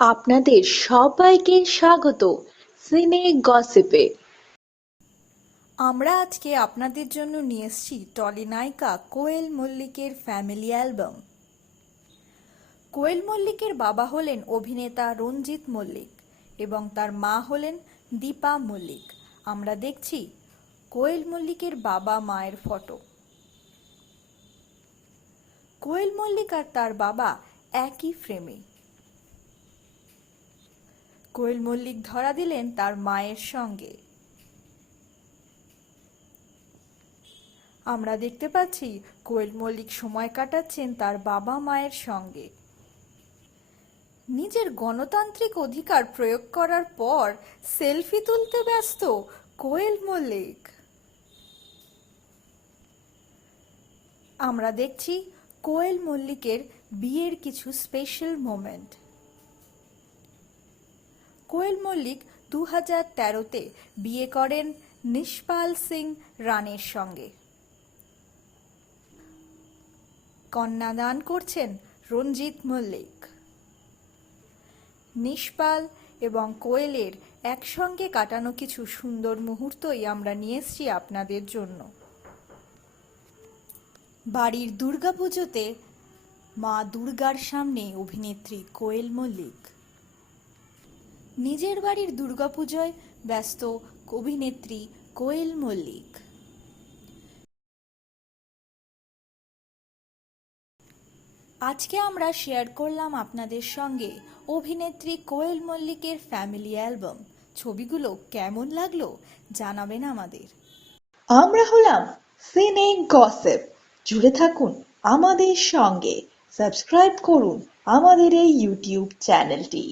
আপনাদের সবাইকে স্বাগত সিনে গসিপে। আমরা আজকে আপনাদের জন্য নিয়ে এসেছি টলি নায়িকা কোয়েল মল্লিকের ফ্যামিলি অ্যালবাম। কোয়েল মল্লিকের বাবা হলেন অভিনেতা রঞ্জিত মল্লিক এবং তার মা হলেন দীপা মল্লিক। আমরা দেখছি কোয়েল মল্লিকের বাবা মায়ের ফটো। কোয়েল মল্লিক আর তার বাবা একই ফ্রেমে। কোয়েল মল্লিক ধরা দিলেন তার মায়ের সঙ্গে। আমরা দেখতে পাচ্ছি কোয়েল মল্লিক সময় কাটাচ্ছেন তার বাবা মায়ের সঙ্গে। নিজের গণতান্ত্রিক অধিকার প্রয়োগ করার পর সেলফি তুলতে ব্যস্ত কোয়েল মল্লিক। আমরা দেখছি কোয়েল মল্লিকের বিয়ের কিছু স্পেশাল মোমেন্ট। কোয়েল মল্লিক 2013-তে বিয়ে করেন নিশপাল সিং রানের সঙ্গে। কন্যাদান করছেন রঞ্জিত মল্লিক। নিশপাল এবং কোয়েলের একসঙ্গে কাটানো কিছু সুন্দর মুহূর্তই আমরা নিয়ে এসেছি আপনাদের জন্য। বাড়ির দুর্গাপুজোতে মা দুর্গার সামনে অভিনেত্রী কোয়েল মল্লিক। নিজের বাড়ির দুর্গাপুজোয় ব্যস্ত অভিনেত্রী কোয়েল মল্লিক। আজকে আমরা শেয়ার করলাম আপনাদের সঙ্গে অভিনেত্রী কোয়েল মল্লিকের ফ্যামিলি অ্যালবাম। ছবিগুলো কেমন লাগলো জানাবেন আমাদের। আমরা হলাম সিনে গসিপ। জুড়ে থাকুন আমাদের সঙ্গে, সাবস্ক্রাইব করুন আমাদের এই ইউটিউব চ্যানেলটি।